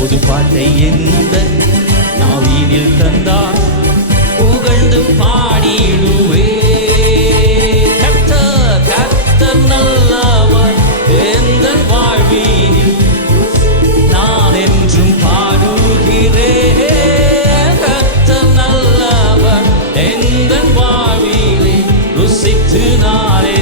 புது பாட்டை எந்த நாவினில் தந்தார் புகழ்ந்து பாடிடுவே. கர்த்தர் கர்த்தர் நல்லவர் எந்தன் வாழ்வினில் நான் என்றும் பாடுகிறேன். கர்த்தர் நல்லவர் எந்தன் வாழ்வினில் ருசித்து நானே